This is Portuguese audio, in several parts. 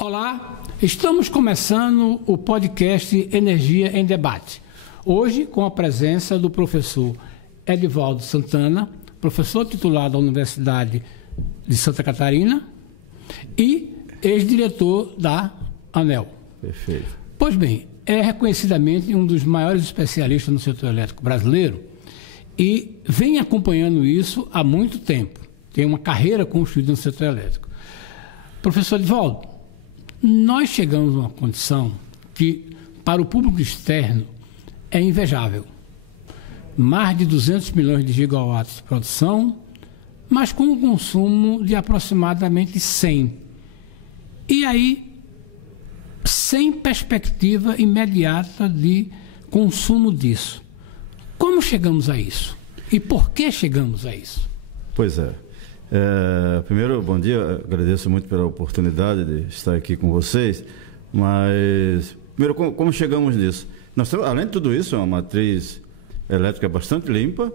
Olá, estamos começando o podcast Energia em Debate. Hoje com a presença do professor Edivaldo Santana, professor titular da Universidade de Santa Catarina e ex-diretor da ANEEL. Perfeito. Pois bem, é reconhecidamente um dos maiores especialistas no setor elétrico brasileiro e vem acompanhando isso há muito tempo. Tem uma carreira construída no setor elétrico. Professor Edivaldo, nós chegamos a uma condição que, para o público externo, é invejável. Mais de 200 milhões de gigawatts de produção, mas com um consumo de aproximadamente 100. E aí, sem perspectiva imediata de consumo disso. Como chegamos a isso? E por que chegamos a isso? Pois é. Primeiro, bom dia, agradeço muito pela oportunidade de estar aqui com vocês, mas, primeiro, como chegamos nisso? Nós temos, além de tudo isso, uma matriz elétrica bastante limpa,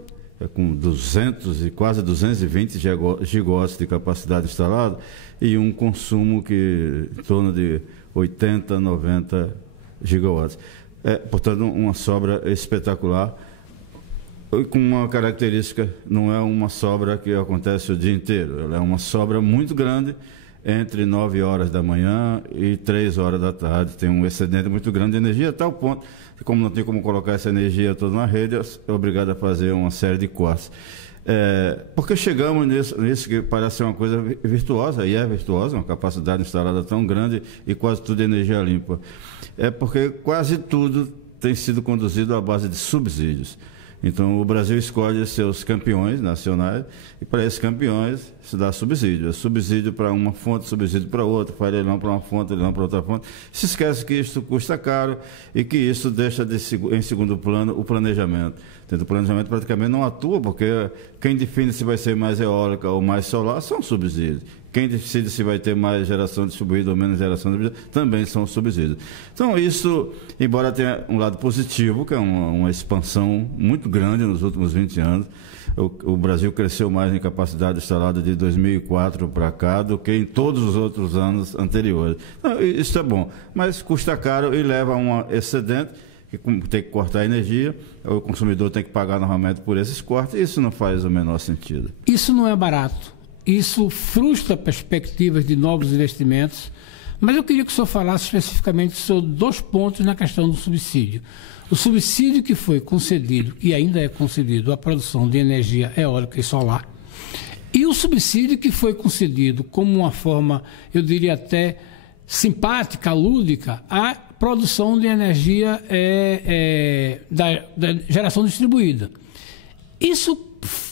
com 200 e quase 220 gigawatts de capacidade instalada e um consumo que em torno de 80, 90 gigawatts. Portanto, uma sobra espetacular, com uma característica, não é uma sobra que acontece o dia inteiro, ela é uma sobra muito grande, entre 9 horas da manhã e 3 horas da tarde, tem um excedente muito grande de energia, a tal ponto que, como não tem como colocar essa energia toda na rede, é obrigado a fazer uma série de cortes. Porque chegamos nisso que parece ser uma coisa virtuosa, e é virtuosa, uma capacidade instalada tão grande e quase tudo energia limpa. É porque quase tudo tem sido conduzido à base de subsídios. Então, o Brasil escolhe seus campeões nacionais e, para esses campeões, se dá subsídio. É subsídio para uma fonte, subsídio para outra, faz leilão para uma fonte, leilão para outra fonte. Se esquece que isso custa caro e que isso deixa em segundo plano o planejamento. O planejamento praticamente não atua, porque quem define se vai ser mais eólica ou mais solar são subsídios. Quem decide se vai ter mais geração distribuída ou menos geração distribuída também são subsídios. Então, isso, embora tenha um lado positivo, que é uma expansão muito grande nos últimos 20 anos, o Brasil cresceu mais em capacidade instalada de 2004 para cá do que em todos os outros anos anteriores. Então, isso é bom, mas custa caro e leva a um excedente, que tem que cortar a energia, o consumidor tem que pagar novamente por esses cortes, e isso não faz o menor sentido. Isso não é barato. Isso frustra perspectivas de novos investimentos, mas eu queria que o senhor falasse especificamente sobre 2 pontos na questão do subsídio. O subsídio que foi concedido, e ainda é concedido, à produção de energia eólica e solar, e o subsídio que foi concedido como uma forma, eu diria até simpática, lúdica, à produção de energia da geração distribuída. Isso,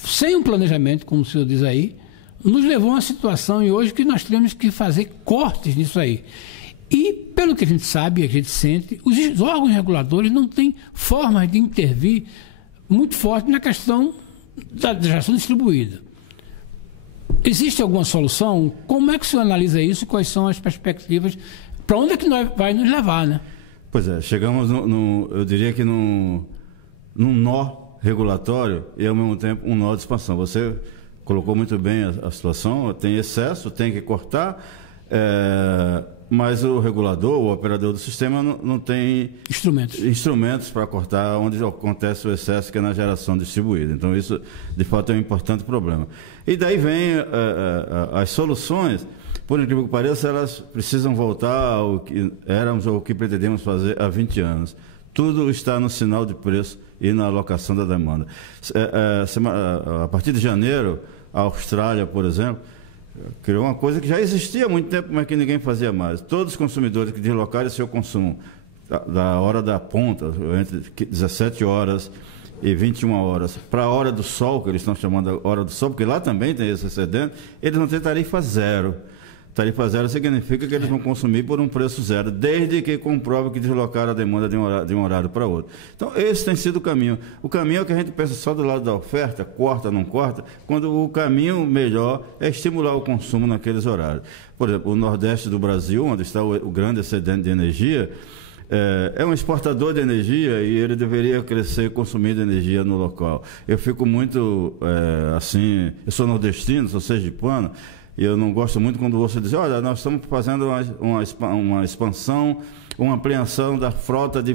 sem um planejamento, como o senhor diz aí, nos levou a uma situação e hoje que nós temos que fazer cortes nisso aí. E, pelo que a gente sabe e a gente sente, os órgãos reguladores não têm formas de intervir muito forte na questão da geração distribuída. Existe alguma solução? Como é que o senhor analisa isso? Quais são as perspectivas? Para onde é que vai nos levar, né? Pois é, chegamos, eu diria que num nó regulatório e, ao mesmo tempo, um nó de expansão. Você colocou muito bem a situação, tem excesso, tem que cortar, mas o regulador, o operador do sistema não tem instrumentos para cortar onde acontece o excesso, que é na geração distribuída. Então, isso, de fato, é um importante problema. E daí vem as soluções, por incrível que pareça, elas precisam voltar ao que éramos ou o que pretendíamos fazer há 20 anos. Tudo está no sinal de preço e na alocação da demanda. A partir de janeiro, a Austrália, por exemplo, criou uma coisa que já existia há muito tempo, mas que ninguém fazia mais. Todos os consumidores que deslocarem seu consumo da hora da ponta, entre 17 horas e 21 horas, para a hora do sol, que eles estão chamando a hora do sol, porque lá também tem esse excedente, eles vão ter tarifa zero. Tarifa zero significa que eles vão consumir por um preço zero, desde que comprove que deslocaram a demanda de um horário para outro. Então, esse tem sido o caminho. O caminho é o que a gente pensa só do lado da oferta, corta, não corta, quando o caminho melhor é estimular o consumo naqueles horários. Por exemplo, o Nordeste do Brasil, onde está o grande excedente de energia, é um exportador de energia e ele deveria crescer consumindo energia no local. Eu fico muito, assim, eu sou nordestino, sou sergipano, E eu não gosto muito quando você diz, olha, nós estamos fazendo uma expansão, uma ampliação da frota de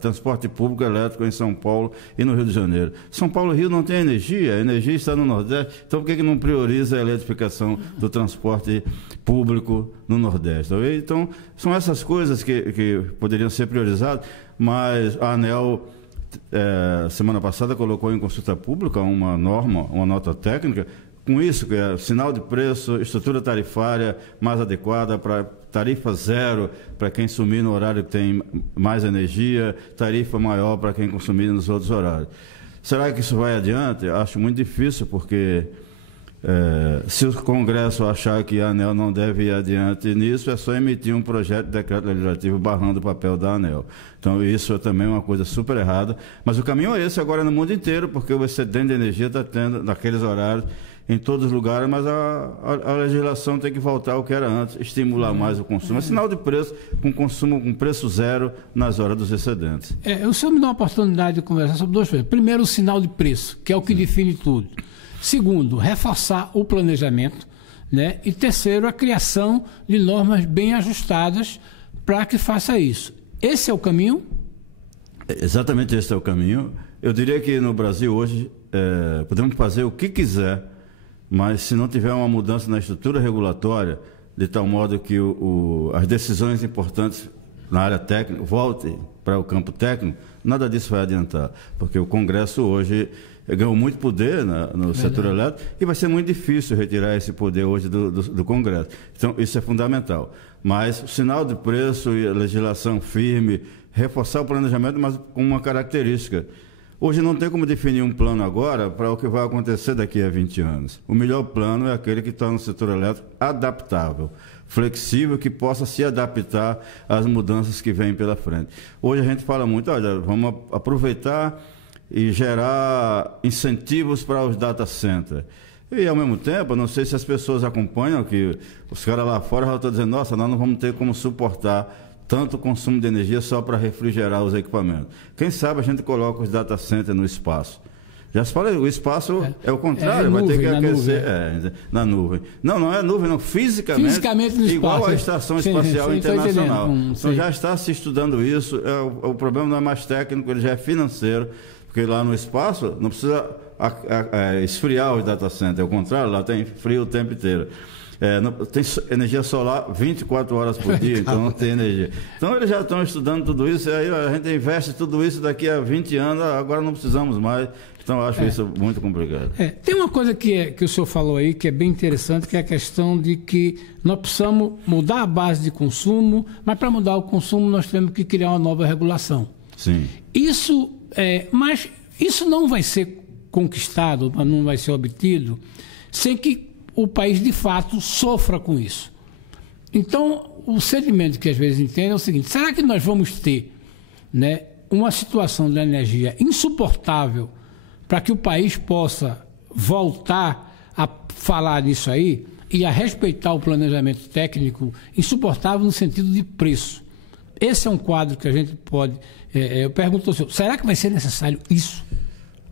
transporte público elétrico em São Paulo e no Rio de Janeiro. São Paulo e Rio não tem energia, a energia está no Nordeste, então por que não prioriza a eletrificação do transporte público no Nordeste? Então, são essas coisas que poderiam ser priorizadas, mas a ANEEL, semana passada, colocou em consulta pública uma nota técnica, com isso, que é sinal de preço, estrutura tarifária mais adequada para tarifa zero para quem consumir no horário que tem mais energia, tarifa maior para quem consumir nos outros horários. Será que isso vai adiante? Acho muito difícil, porque se o Congresso achar que a ANEEL não deve ir adiante nisso, é só emitir um projeto de decreto legislativo barrando o papel da ANEEL. Então, isso é também uma coisa super errada. Mas o caminho é esse agora no mundo inteiro, porque o excedente de energia está tendo naqueles horários em todos os lugares, mas a legislação tem que voltar ao que era antes, estimular mais o consumo. É sinal de preço, com consumo com preço zero nas horas dos excedentes. O senhor me dá uma oportunidade de conversar sobre duas coisas. Primeiro, o sinal de preço, que é o que define tudo. Segundo, reforçar o planejamento, né? E terceiro, a criação de normas bem ajustadas para que faça isso. Esse é o caminho? Exatamente, esse é o caminho. Eu diria que no Brasil hoje podemos fazer o que quiser, mas se não tiver uma mudança na estrutura regulatória, de tal modo que as decisões importantes na área técnica voltem para o campo técnico, nada disso vai adiantar, porque o Congresso hoje ganhou muito poder no setor elétrico e vai ser muito difícil retirar esse poder hoje do Congresso. Então, isso é fundamental. Mas o sinal de preço e a legislação firme, reforçar o planejamento, mas com uma característica. Hoje não tem como definir um plano agora para o que vai acontecer daqui a 20 anos. O melhor plano é aquele que está no setor elétrico adaptável, flexível, que possa se adaptar às mudanças que vêm pela frente. Hoje a gente fala muito, olha, vamos aproveitar e gerar incentivos para os data centers. E, ao mesmo tempo, não sei se as pessoas acompanham, que os caras lá fora já estão dizendo, nossa, nós não vamos ter como suportar tanto consumo de energia só para refrigerar os equipamentos. Quem sabe a gente coloca os data centers no espaço. Já se fala, o espaço é o contrário, nuvem, vai ter que aquecer na nuvem. Não é nuvem, não, fisicamente no igual espaço, à Estação Espacial Internacional. Então já está se estudando isso, o problema não é mais técnico, ele já é financeiro, porque lá no espaço não precisa esfriar os data centers, é o contrário, lá tem frio o tempo inteiro. Tem energia solar 24 horas por dia, então não tem energia. Então eles já estão estudando tudo isso, e aí a gente investe tudo isso daqui a 20 anos, agora não precisamos mais. Então eu acho isso muito complicado. Tem uma coisa que o senhor falou aí, que é bem interessante, que é a questão de que nós precisamos mudar a base de consumo, mas para mudar o consumo nós temos que criar uma nova regulação. Sim. Mas isso não vai ser conquistado, não vai ser obtido, sem que o país, de fato, sofra com isso. Então, o sentimento que às vezes entende é o seguinte, será que nós vamos ter, né, uma situação de energia insuportável para que o país possa voltar a falar nisso aí e a respeitar o planejamento técnico, insuportável no sentido de preço? Esse é um quadro que a gente pode... eu pergunto ao senhor, será que vai ser necessário isso?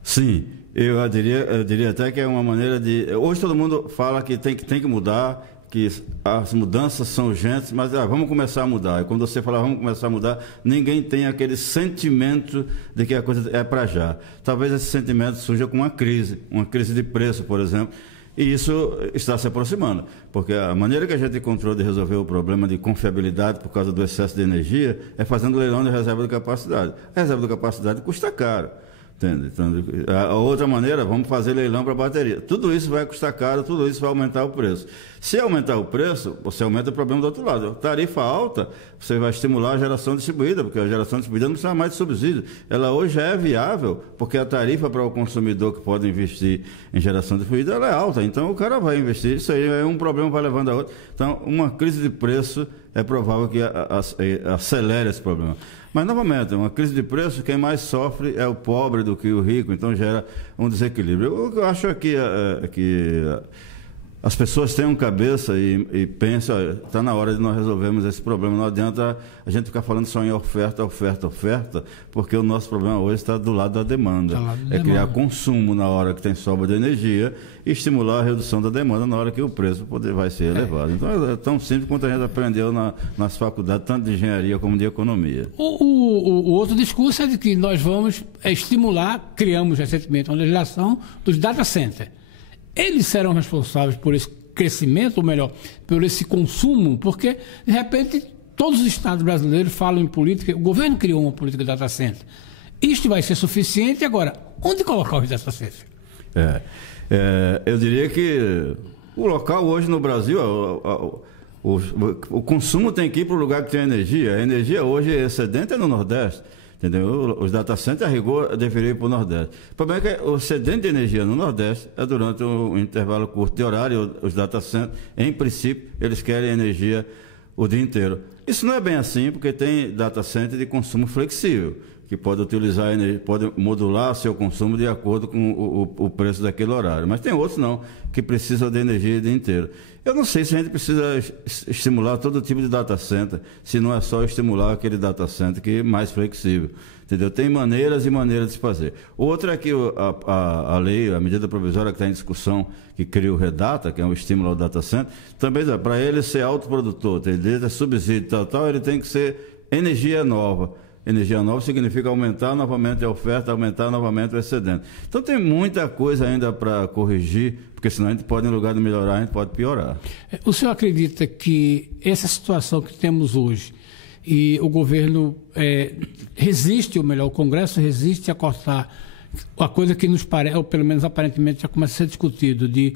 Sim. Eu diria até que é uma maneira de... Hoje todo mundo fala que tem que mudar, que as mudanças são urgentes, mas vamos começar a mudar. E quando você fala vamos começar a mudar, ninguém tem aquele sentimento de que a coisa é para já. Talvez esse sentimento surja com uma crise de preço, por exemplo, e isso está se aproximando, porque a maneira que a gente encontrou de resolver o problema de confiabilidade por causa do excesso de energia é fazendo leilão de reserva de capacidade. A reserva de capacidade custa caro. Entende? Então, a outra maneira, vamos fazer leilão para bateria. Tudo isso vai custar caro, tudo isso vai aumentar o preço. Se aumentar o preço, você aumenta o problema do outro lado. Tarifa alta, você vai estimular a geração distribuída, porque a geração distribuída não precisa mais de subsídio. Ela hoje já é viável, porque a tarifa para o consumidor que pode investir em geração distribuída, ela é alta. Então, o cara vai investir. Isso aí é um problema, vai levando a outro. Então, uma crise de preço é provável que acelere esse problema. Mas, novamente, uma crise de preço, quem mais sofre é o pobre do que o rico, então gera um desequilíbrio. O que eu acho é que as pessoas tenham cabeça e pensam, está na hora de nós resolvermos esse problema. Não adianta a gente ficar falando só em oferta, porque o nosso problema hoje está do lado da demanda. Criar consumo na hora que tem sobra de energia e estimular a redução da demanda na hora que o preço vai ser elevado. Então é tão simples quanto a gente aprendeu nas faculdades, tanto de engenharia como de economia. O outro discurso é de que nós vamos estimular, criamos recentemente uma legislação dos data centers. Eles serão responsáveis por esse crescimento, ou melhor, por esse consumo, porque, de repente, todos os estados brasileiros falam em política, o governo criou uma política de data center. Isto vai ser suficiente. Agora, onde colocar os data centers? Eu diria que o local hoje no Brasil, o consumo tem que ir para o lugar que tem energia. A energia hoje excedente é no Nordeste. Entendeu? Os data centers, a rigor, deveriam ir para o Nordeste. O problema é que o excedente de energia no Nordeste é durante um intervalo curto de horário. Os data centers, em princípio, eles querem energia o dia inteiro. Isso não é bem assim, porque tem data center de consumo flexível, que pode utilizar energia, pode modular seu consumo de acordo com o preço daquele horário. Mas tem outros não, que precisam de energia o dia inteiro. Eu não sei se a gente precisa estimular todo tipo de data center, se não é só estimular aquele data center que é mais flexível. Entendeu? Tem maneiras e maneiras de se fazer. Outra é que a lei, a medida provisória que está em discussão, que cria o REDATA, que é um estímulo ao data center, também para ele ser autoprodutor, ter direito a subsídio tal, ele tem que ser energia nova. Energia nova significa aumentar novamente a oferta, aumentar novamente o excedente. Então tem muita coisa ainda para corrigir, porque senão a gente pode, em lugar de melhorar, a gente pode piorar. O senhor acredita que essa situação que temos hoje, e o governo resiste, ou melhor, o Congresso resiste a cortar a coisa que nos parece, ou pelo menos aparentemente já começa a ser discutido, de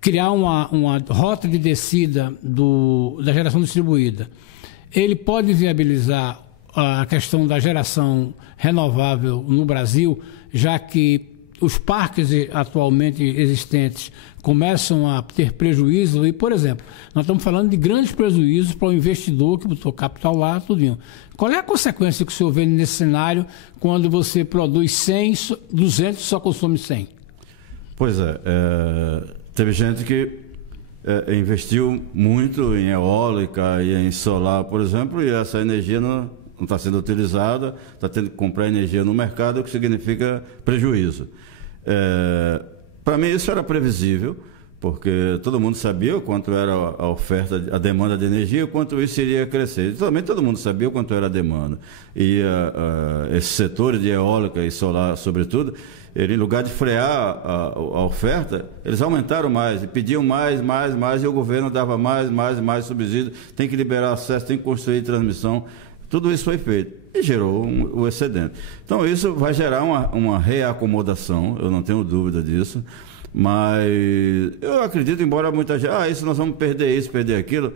criar uma rota de descida da geração distribuída. Ele pode viabilizar a questão da geração renovável no Brasil, já que os parques atualmente existentes começam a ter prejuízo e, por exemplo, nós estamos falando de grandes prejuízos para o investidor que botou capital lá, tudinho. Qual é a consequência que o senhor vê nesse cenário quando você produz 100, 200 e só consome 100? Pois teve gente que investiu muito em eólica e em solar, por exemplo, e essa energia não está sendo utilizada, está tendo que comprar energia no mercado, o que significa prejuízo. Para mim isso era previsível, porque todo mundo sabia o quanto era a oferta, a demanda de energia e o quanto isso iria crescer. Também todo mundo sabia o quanto era a demanda. E esses setores de eólica e solar, sobretudo, em lugar de frear a oferta, eles aumentaram mais, e pediam mais, e o governo dava mais subsídio, tem que liberar acesso, tem que construir transmissão. Tudo isso foi feito e gerou o excedente. Então, isso vai gerar uma reacomodação, eu não tenho dúvida disso, mas eu acredito, embora muita gente, isso nós vamos perder isso, perder aquilo,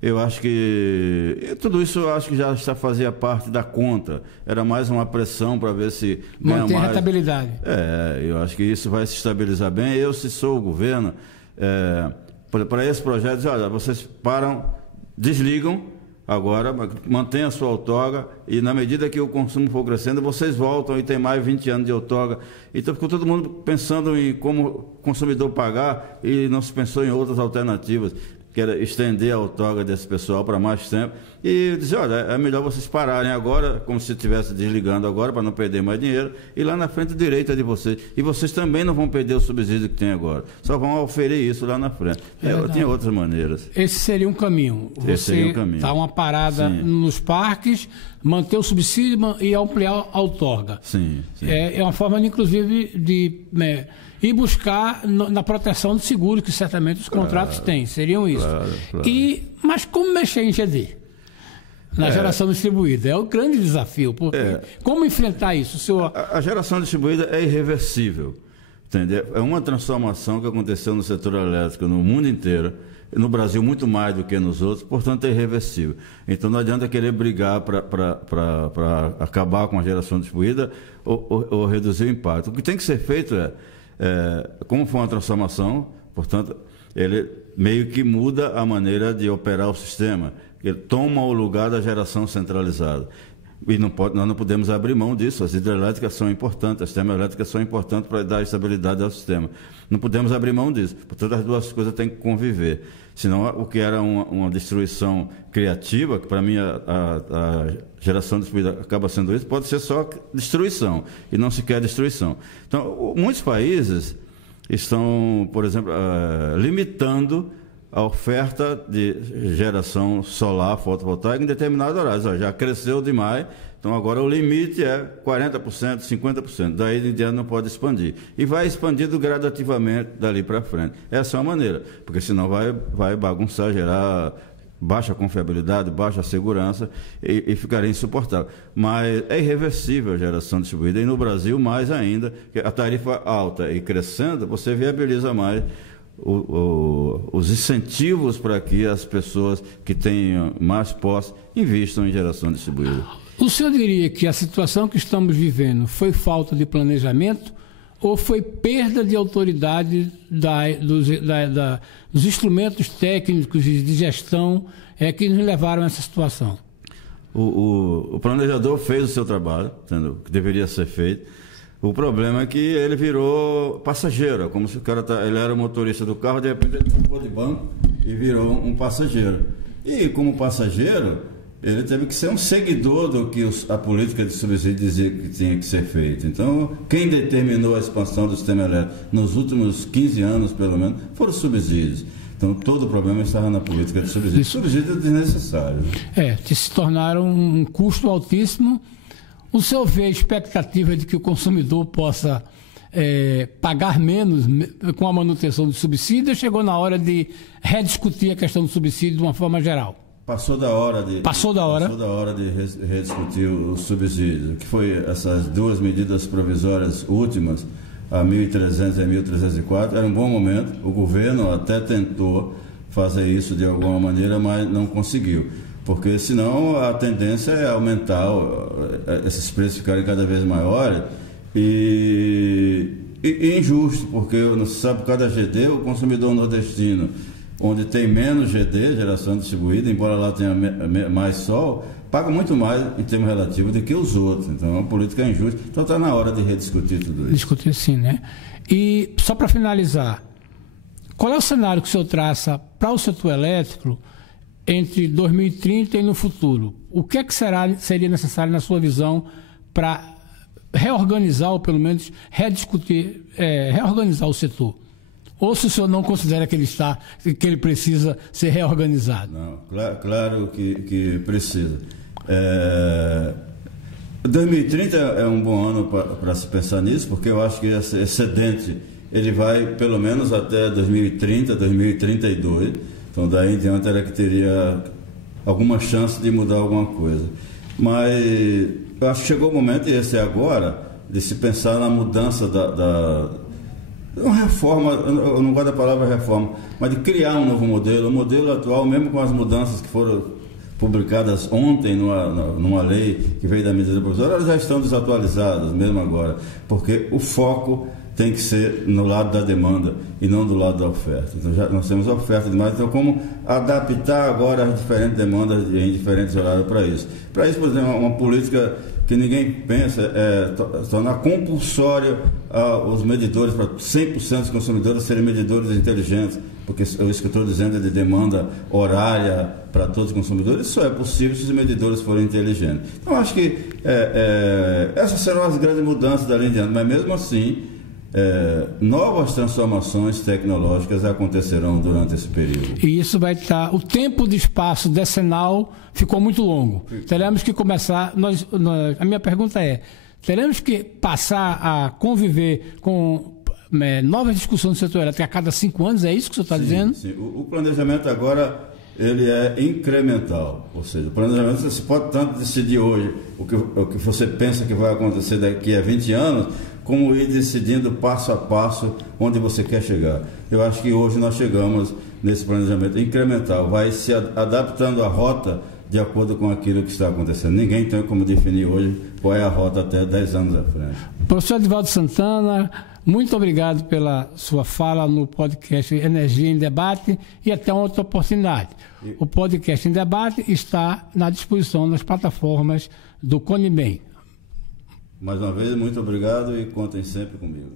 eu acho que tudo isso eu acho que já fazia parte da conta, era mais uma pressão para ver se manter a rentabilidade. Eu acho que isso vai se estabilizar bem. Eu, se sou o governo, para esse projeto, vocês param, desligam, agora mantenha a sua outorga e na medida que o consumo for crescendo, vocês voltam e tem mais 20 anos de outorga. Então ficou todo mundo pensando em como o consumidor pagar e não se pensou em outras alternativas, que era estender a outorga desse pessoal para mais tempo e dizer, é melhor vocês pararem agora, como se estivesse desligando agora para não perder mais dinheiro, e lá na frente o direito é de vocês. E vocês também não vão perder o subsídio que tem agora, só vão oferir isso lá na frente. Tinha outras maneiras. Esse seria um caminho. Você dar uma parada nos parques, manter o subsídio e ampliar a outorga. Sim. É uma forma, inclusive, de ir buscar na proteção do seguro, que certamente os contratos têm, seriam isso. Claro. Mas como mexer em GD? Na geração distribuída? É o grande desafio, porque como enfrentar isso? A geração distribuída é irreversível, entendeu? É uma transformação que aconteceu no setor elétrico no mundo inteiro, no Brasil muito mais do que nos outros, portanto é irreversível. Então não adianta querer brigar para acabar com a geração distribuída ou reduzir o impacto. O que tem que ser feito como foi uma transformação, portanto, ele meio que muda a maneira de operar o sistema. Ele toma o lugar da geração centralizada. E nós não podemos abrir mão disso. As hidrelétricas são importantes, as termoelétricas são importantes para dar estabilidade ao sistema. Não podemos abrir mão disso. Portanto, as duas coisas têm que conviver. Senão, o que era uma destruição criativa, que para mim a geração distribuída acaba sendo isso, pode ser só destruição, e não se quer destruição. Então, muitos países estão, por exemplo, limitando a oferta de geração solar fotovoltaica em determinados horários. Já cresceu demais, então agora o limite é 40%, 50%. Daí em diante não pode expandir. E vai expandindo gradativamente dali para frente. Essa é a maneira, porque senão vai bagunçar, gerar baixa confiabilidade, baixa segurança e ficaria insuportável. Mas é irreversível a geração distribuída, e no Brasil mais ainda, que a tarifa alta e crescendo, você viabiliza mais os incentivos para que as pessoas que tenham mais posse investam em geração distribuída. O senhor diria que a situação que estamos vivendo foi falta de planejamento ou foi perda de autoridade dos instrumentos técnicos de gestão que nos levaram a essa situação? O planejador fez o seu trabalho, o que deveria ser feito. O problema é que ele virou passageiro, como se o cara ele era o motorista do carro, de repente ele trocou de banco e virou um passageiro. E como passageiro, ele teve que ser um seguidor do que a política de subsídio dizia que tinha que ser feito. Então, quem determinou a expansão do sistema elétrico nos últimos 15 anos, pelo menos, foram os subsídios. Então, todo o problema estava na política de subsídio. Subsídio desnecessário. Que se tornaram um custo altíssimo. O senhor vê a expectativa de que o consumidor possa pagar menos com a manutenção do subsídio, ou chegou na hora de rediscutir a questão do subsídio de uma forma geral? Passou da hora de rediscutir o subsídio, que foi essas duas medidas provisórias últimas, a 1.300 e a 1.304, era um bom momento. O governo até tentou fazer isso de alguma maneira, mas não conseguiu. Porque senão a tendência é aumentar, esses preços ficarem cada vez maiores e injusto, porque não se sabe cada GD, o consumidor nordestino, onde tem menos GD, geração distribuída, embora lá tenha mais sol, paga muito mais em termos relativos do que os outros. Então é uma política injusta. Então está na hora de rediscutir tudo isso. Discutir sim, né? E só para finalizar, qual é o cenário que o senhor traça para o setor elétrico entre 2030 e no futuro? O que é que seria necessário, na sua visão, para reorganizar, ou pelo menos rediscutir, reorganizar o setor? Ou se o senhor não considera que ele precisa ser reorganizado? Não, claro que precisa. 2030 é um bom ano para se pensar nisso, porque eu acho que esse excedente ele vai pelo menos até 2030, 2032. Então, daí em diante, era que teria alguma chance de mudar alguma coisa. Mas eu acho que chegou o momento, e esse é agora, de se pensar na mudança uma reforma, eu não gosto da palavra reforma, mas de criar um novo modelo. O modelo atual, mesmo com as mudanças que foram publicadas ontem numa lei que veio da medida provisória, elas já estão desatualizadas, mesmo agora, porque o foco tem que ser no lado da demanda e não do lado da oferta. Então nós temos oferta demais, então como adaptar agora as diferentes demandas em diferentes horários para isso? Para isso, por exemplo, uma política que ninguém pensa tornar compulsório os medidores para 100% dos consumidores serem medidores inteligentes, porque isso que eu estou dizendo é de demanda horária para todos os consumidores. Isso só é possível se os medidores forem inteligentes. Então acho que essas serão as grandes mudanças dali em diante, mas mesmo assim novas transformações tecnológicas acontecerão durante esse período. E isso vai estar... O tempo de espaço decenal ficou muito longo. Teremos que começar... a minha pergunta teremos que passar a conviver com novas discussões do setor elétrico a cada 5 anos? É isso que o senhor está dizendo? Sim. O planejamento agora ele é incremental. Ou seja, o planejamento você pode tanto decidir hoje o que você pensa que vai acontecer daqui a 20 anos, como ir decidindo passo a passo onde você quer chegar. Eu acho que hoje nós chegamos nesse planejamento incremental, vai se adaptando a rota de acordo com aquilo que está acontecendo. Ninguém tem como definir hoje qual é a rota até 10 anos à frente. Professor Edivaldo Santana, Muito obrigado pela sua fala no podcast Energia em Debate e até uma outra oportunidade. O podcast em Debate está à disposição nas plataformas do CONIBEM. Mais uma vez, muito obrigado e contem sempre comigo.